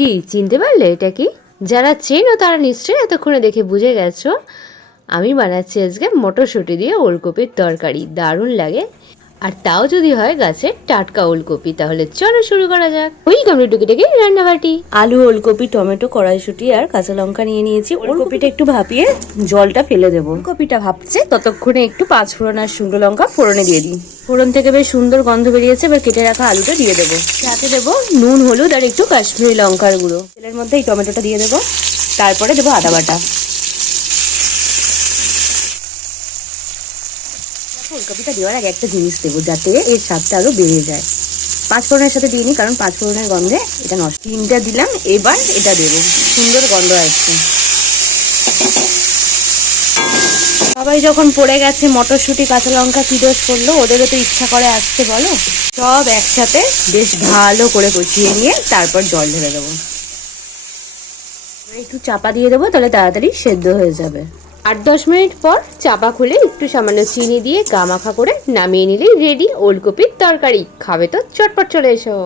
কি চিনতে পারলে এটা কি? যারা চেনো তারা নিশ্চয়ই এতক্ষণে দেখে বুঝে গেছো আমি বানাচ্ছি আজকে মটরশুঁটি দিয়ে ওলকপির তরকারি। দারুণ লাগে, আর তাও যদি হয় গাছের টাটকা ওলকপি। তাহলে চলো শুরু করা যাক। ওয়েলকাম টু টুকিটাকি রান্নাবাটি। আলু, ওলকপি, টমেটো, কড়াইশুঁটি আর কাঁচা লঙ্কা নিয়ে নিয়েছি। ওলকপিটা একটু ভাপিয়ে জলটা ফেলে দেবো। ওলকপিটা ভাপছে ততক্ষণে একটু 5 ফোড়ন আর শুকনো লঙ্কা ফোড়নে দিয়ে দিই। ফোড়ন থেকে বেশ সুন্দর গন্ধ বেরিয়েছে। এবার কেটে রাখা আলুটা দিয়ে দেবো। সাথে দেবো নুন, হলুদ আর একটু কাশ্মীরি লঙ্কার গুঁড়ো। তেলের মধ্যে এই টমেটোটা দিয়ে দেবো। তারপরে দেবো আদা বাটা। ওলকপিটা দেওয়ার আগে একটা জিনিস দেবো যাতে এর স্বাদটা আরো বেড়ে যায়। 5 ফোড়নের সাথে দিইনি, কারণ 5 ফোড়নের গন্ধে এটা নষ্ট। 3টা দিলাম, এবার এটা দেবো। সুন্দর গন্ধ আসছে। সবাই যখন পড়ে গেছে মটরশুঁটি, কাঁচা লঙ্কা, কি দোষ করলো? ওদেরও তো ইচ্ছা করে আসতে, বলো। সব একসাথে বেশ ভালো করে কষিয়ে নিয়ে তারপর জল ঢেলে দেবো। একটু চাপা দিয়ে দেবো, তাহলে তাড়াতাড়ি সেদ্ধ হয়ে যাবে। 8-10 মিনিট পর চাপা খুলে একটু সামান্য চিনি দিয়ে গা মাখা করে নামিয়ে নিলেই রেডি ওলকপির তরকারি। খাবে তো চটপট চলে এসো।